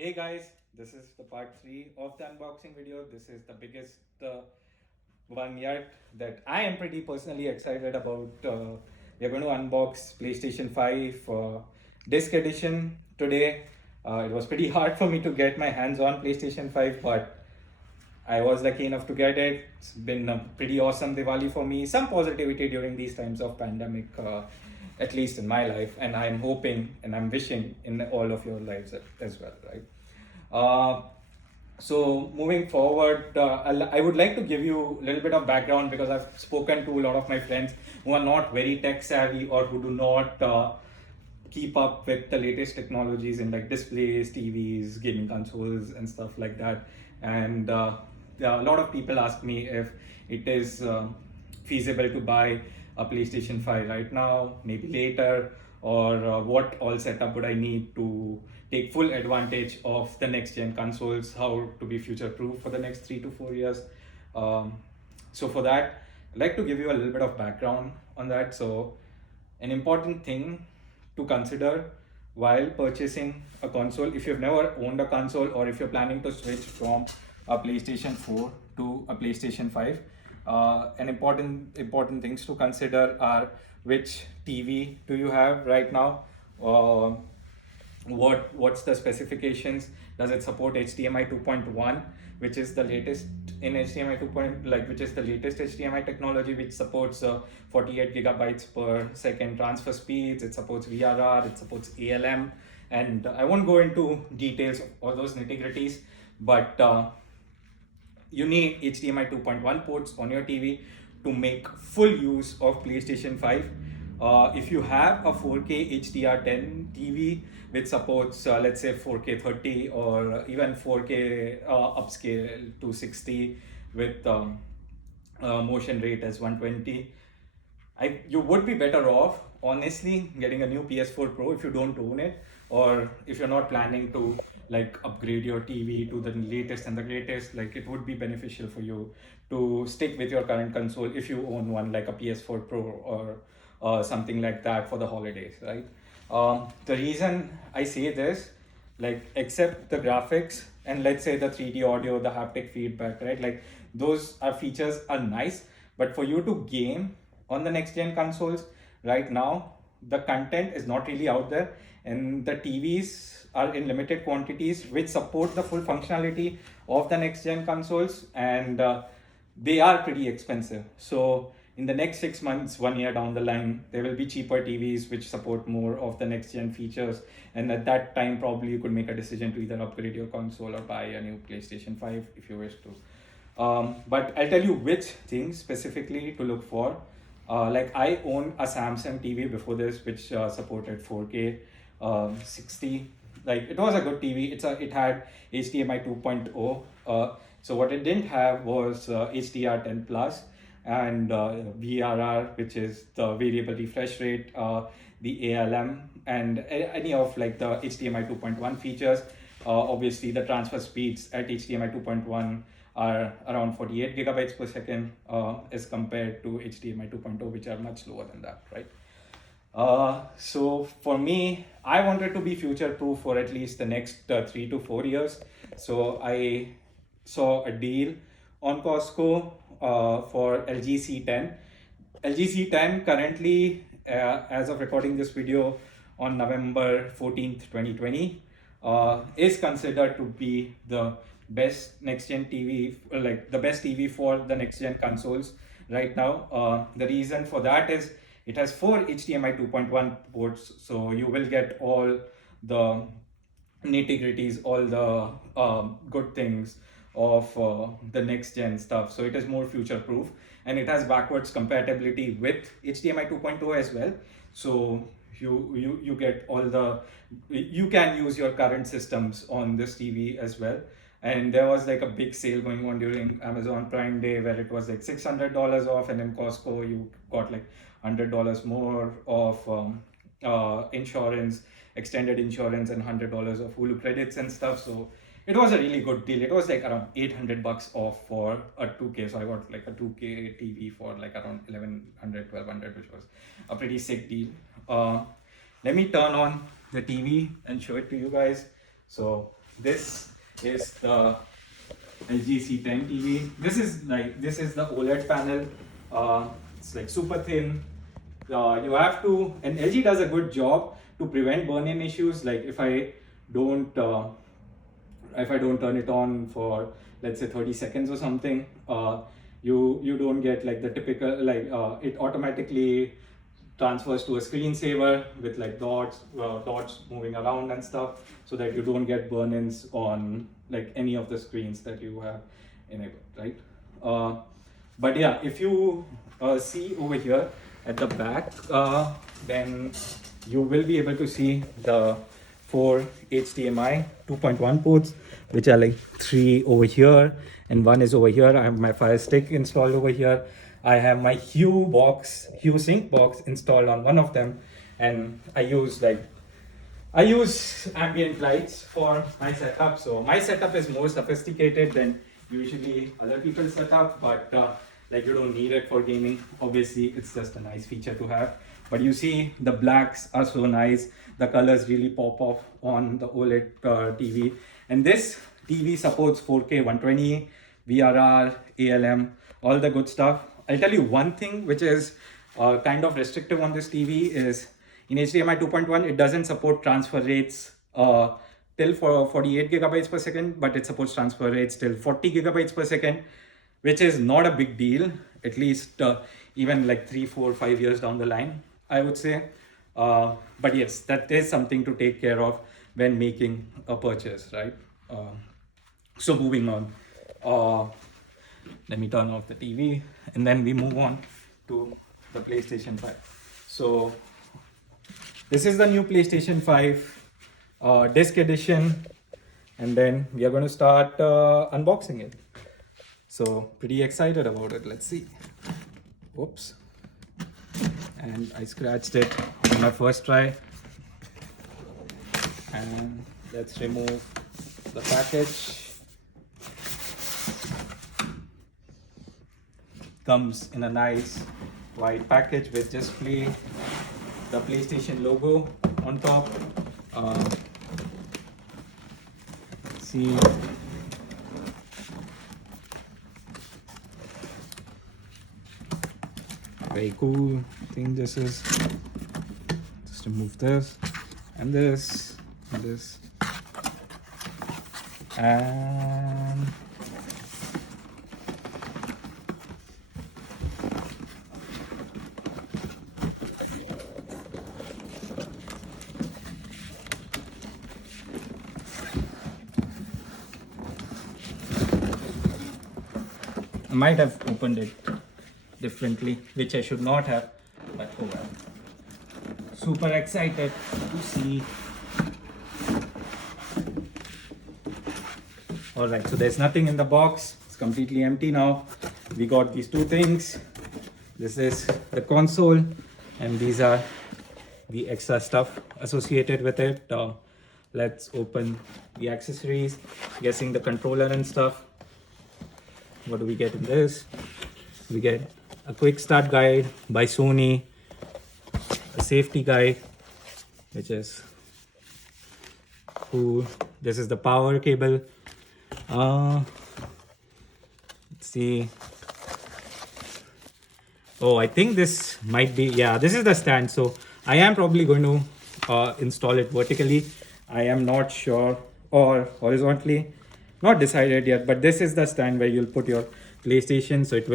Hey guys, this is the part 3 of the unboxing video. This is the biggest one yet that I am pretty personally excited about. We are going to unbox PlayStation 5 disc edition today. It was pretty hard for me to get my hands on PlayStation 5, but I was lucky enough to get it. It's been a pretty awesome Diwali for me. Some positivity during these times of pandemic, at least in my life, and I'm hoping and I'm wishing in all of your lives as well, right? Uh, so moving forward, I would like to give you a little bit of background because I've spoken to a lot of my friends who are not very tech savvy or who do not keep up with the latest technologies in like displays, TVs, gaming consoles, and stuff like that. And a lot of people ask me if it is feasible to buy a PlayStation 5 right now, maybe later, or what all setup would I need to take full advantage of the next gen consoles, how to be future proof for the next 3 to 4 years. So for that, I'd like to give you a little bit of background on that. So an important thing to consider while purchasing a console, if you've never owned a console or if you're planning to switch from a PlayStation 4 to a PlayStation 5, an important things to consider are which TV do you have right now, uh, what's the specifications, does it support HDMI 2.1, which is the latest in HDMI 2. Which is the latest HDMI technology, which supports 48 gigabytes per second transfer speeds, it supports VRR, it supports ALM, and I won't go into details of all those nitty-gritties, but you need HDMI 2.1 ports on your TV to make full use of PlayStation 5. If you have a 4K HDR10 TV which supports, let's say, 4K 30 or even 4K upscale to 60 with motion rate as 120, you would be better off, honestly, getting a new PS4 Pro if you don't own it, or if you're not planning to like upgrade your TV to the latest and the greatest. Like, it would be beneficial for you to stick with your current console if you own one, like a PS4 Pro or something like that for the holidays, right? The reason I say this, like, except the graphics and let's say the 3D audio, the haptic feedback, right? Like, those are features are nice, but for you to game on the next gen consoles right now, the content is not really out there, and the TVs are in limited quantities which support the full functionality of the next gen consoles, and they are pretty expensive. So in the next 6 months, 1 year down the line, there will be cheaper TVs which support more of the next gen features, and at that time probably you could make a decision to either upgrade your console or buy a new PlayStation 5 if you wish to. But I'll tell you which things specifically to look for. Like, I own a Samsung TV before this, which supported 4K 60. Like, it was a good TV. It had HDMI 2.0. So what it didn't have was HDR10 plus and VRR, which is the variable refresh rate, the ALM, and any of like the HDMI 2.1 features. Obviously, the transfer speeds at HDMI 2.1 are around 48 gigabytes per second as compared to HDMI 2.0, which are much lower than that, right? So for me, I wanted to be future proof for at least the next 3 to 4 years. So I saw a deal on Costco for LG C10. LG C10 currently, as of recording this video on November 14th, 2020, is considered to be the best next gen TV, like the best TV for the next gen consoles right now. The reason for that is it has 4 HDMI 2.1 ports, so you will get all the nitty gritties, all the good things of the next gen stuff. So it is more future proof, and it has backwards compatibility with HDMI 2.0 as well. So you get all the, you can use your current systems on this TV as well. And there was like a big sale going on during Amazon Prime Day where it was like $600 off, and in Costco you got like $100 more of insurance, extended insurance, and $100 of Hulu credits and stuff. So it was a really good deal. It was like around $800 off for a 2K. So I got like a 2K TV for like around 1100, 1200, which was a pretty sick deal. Let me turn on the TV and show it to you guys. So this is the LG C10 TV. This is the OLED panel. It's like super thin. You have to, and LG does a good job to prevent burn-in issues. Like if I don't turn it on for, let's say, 30 seconds or something, you don't get like the typical, like it automatically transfers to a screensaver with like dots moving around and stuff, so that you don't get burn-ins on like any of the screens that you have enabled, right? But yeah, if you see over here at the back, then you will be able to see the 4 HDMI 2.1 ports, which are like 3 over here and 1 is over here. I have my Fire Stick installed over here. I have my Hue sync box installed on one of them, and I use ambient lights for my setup. So my setup is more sophisticated than usually other people's setup, but like you don't need it for gaming. Obviously, it's just a nice feature to have. But you see the blacks are so nice. The colors really pop off on the OLED TV. And this TV supports 4K 120, VRR, ALM, all the good stuff. I'll tell you one thing which is kind of restrictive on this TV is in HDMI 2.1, it doesn't support transfer rates till for 48 gigabytes per second, but it supports transfer rates till 40 gigabytes per second, which is not a big deal, at least even like 3, 4, 5 years down the line, I would say. But yes, that is something to take care of when making a purchase, right? So moving on, let me turn off the TV and then we move on to the PlayStation 5. So this is the new PlayStation 5 disc edition, and then we are going to start unboxing it. So pretty excited about it. Let's see. Oops. And I scratched it on my first try. And let's remove the package. Comes in a nice white package with just the PlayStation logo on top. See, very cool. I think this is, just remove this and this and this, and I might have opened it differently, which I should not have, but oh well. Super excited to see. Alright, so there's nothing in the box. It's completely empty now. We got these two things. This is the console, and these are the extra stuff associated with it. Let's open the accessories, guessing the controller and stuff. What do we get in this? We get a quick start guide by Sony, a safety guide, which is cool. This is the power cable. Let's see. Oh, I think this might be, yeah, this is the stand. So I am probably going to install it vertically. I am not sure, or horizontally. Not decided yet, but this is the stand where you'll put your PlayStation, so it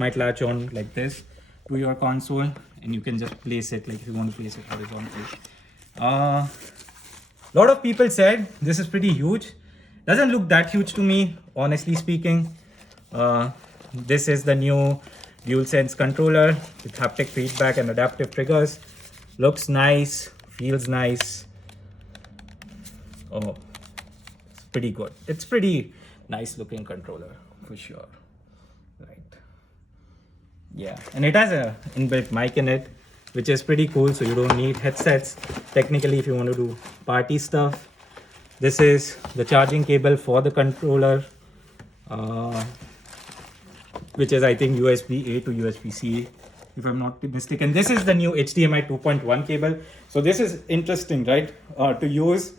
might latch on like this to your console, and you can just place it like if you want to place it horizontally. A lot of people said this is pretty huge. Doesn't look that huge to me, honestly speaking. This is the new DualSense controller with haptic feedback and adaptive triggers. Looks nice, feels nice. Oh, it's pretty good. It's pretty nice looking controller for sure. Right. Yeah, and it has a inbuilt mic in it, which is pretty cool, so you don't need headsets technically if you want to do party stuff. This is the charging cable for the controller, which is I think USB-A to USB-C if I'm not mistaken. This is the new HDMI 2.1 cable. So this is interesting, right, to use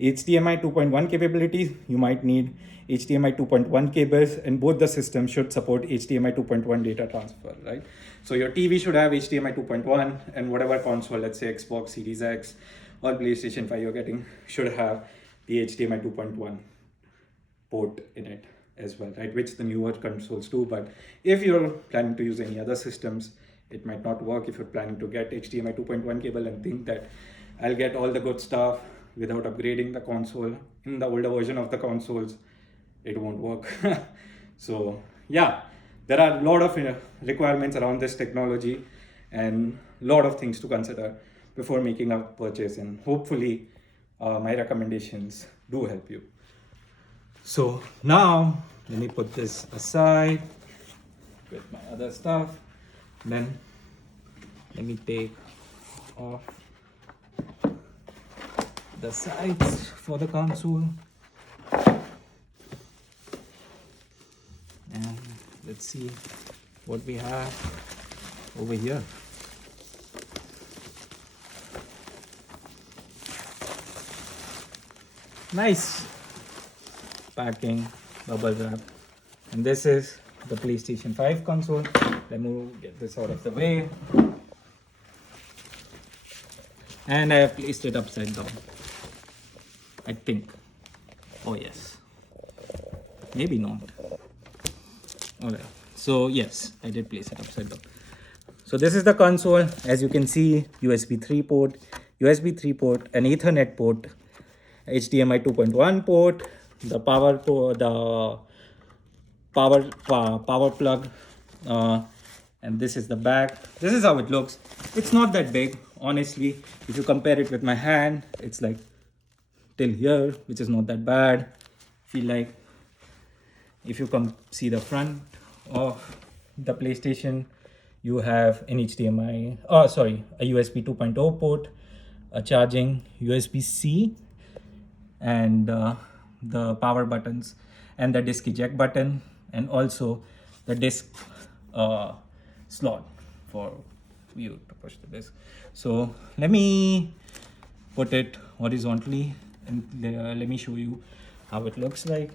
HDMI 2.1 capabilities, you might need HDMI 2.1 cables, and both the systems should support HDMI 2.1 data transfer, right? So your TV should have HDMI 2.1, and whatever console, let's say Xbox Series X or PlayStation 5 you're getting, should have the HDMI 2.1 port in it as well, right? Which the newer consoles do. But if you're planning to use any other systems, it might not work. If you're planning to get HDMI 2.1 cable and think that I'll get all the good stuff without upgrading the console in the older version of the consoles, it won't work. So yeah, there are a lot of requirements around this technology and a lot of things to consider before making a purchase, and hopefully my recommendations do help you. So now let me put this aside with my other stuff. Then let me take off the sides for the console. And let's see what we have over here. Nice packing, bubble wrap. And this is the PlayStation 5 console. Let me get this out of the way. And I have placed it upside down, I think. Oh yes, maybe not. Alright, so yes, I did place it upside down. So this is the console. As you can see, USB 3 port, USB 3 port, an Ethernet port, HDMI 2.1 port, the power power plug, and this is the back. This is how it looks. It's not that big, honestly. If you compare it with my hand, it's like till here, which is not that bad. Feel like if you come see the front of the PlayStation, you have an HDMI, a USB 2.0 port, a charging USB-C, and the power buttons, and the disc eject button, and also the disc slot for you to push the disc. So let me put it horizontally and let me show you how it looks like.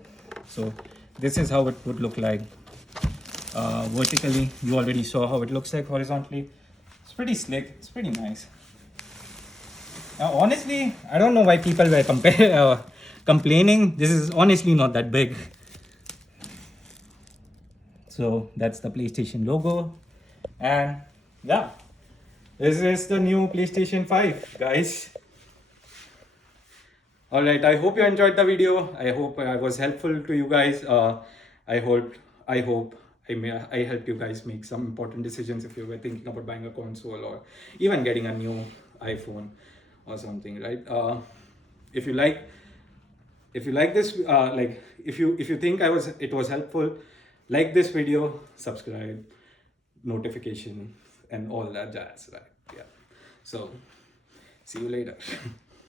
So this is how it would look like vertically. You already saw how it looks like horizontally. It's pretty slick, it's pretty nice. Now honestly, I don't know why people were complaining. This is honestly not that big. So that's the PlayStation logo. And yeah, this is the new PlayStation 5, guys. Alright, I hope you enjoyed the video. I hope I was helpful to you guys. I hope I helped you guys make some important decisions if you were thinking about buying a console or even getting a new iPhone or something, right? If you like this, if you think it was helpful, like this video, subscribe, notification, and all that jazz, right? Yeah. So see you later.